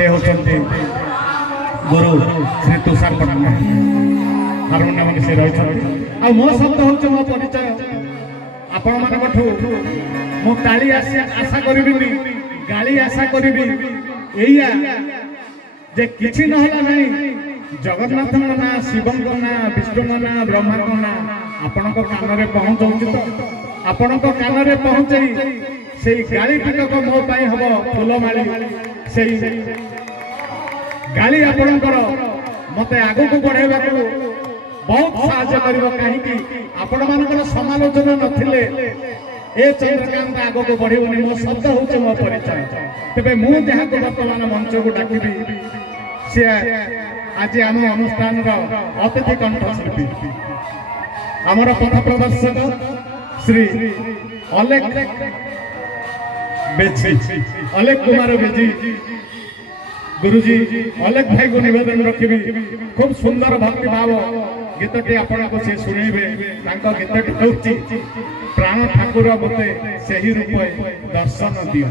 से होचंती गुरु श्री तुषार पट्टनायक हारमोनियम से रही आ मो शब्द हूँ मो परिचय आपण मानू मु ताली आशा करी गाली आशा करी जे किछि नहला नहीं जगन्नाथ ना शिव ना विष्णु ना ब्रह्मा ना आपण कान में पहुँचाऊँ तो आपण कान में पहुँचे से गाली टिकक मो हम फूलमाली से गाली आपणकर मत आग को बढ़ेगा बहुत साहाय्य कर कहीं आपण मान समालोचना नथिले ए चंद्रकांत आग को बढ़ेबनी मो शब्द हूँ मो परिचय तेरे मुझे जहाँ को बर्तमान मंच को डाकिबी सी आज आम अनुष्ठान अतिथि कंठशिल्पी आमर पथ प्रदर्शक श्री अलेख बेजी अलेख कुमार बेजी गुरुजी अलेख भाई को निवेदन रखी खूब सुंदर भक्ति भाव गीतटी आपको से शुणवे गीतटी हूँ प्राण ठाकुर मते सही रूप दर्शन दियो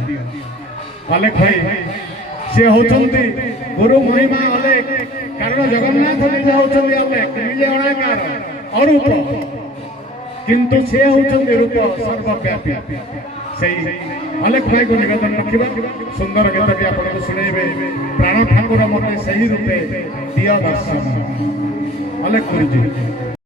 अलेख भाई से होचंती गुरु महिमा अलेख कारण जगन्नाथ निजे होचंती अलेख निजे अणाकार अरूप किंतु से होचंती रूप सर्वव्यापी सही अलेख भाई को निवेदन रखा सुंदर गीतटी आपको शुणवे प्राण ठाकुर मते सही रूपे दियो दर्शन अलेख गुरुजी।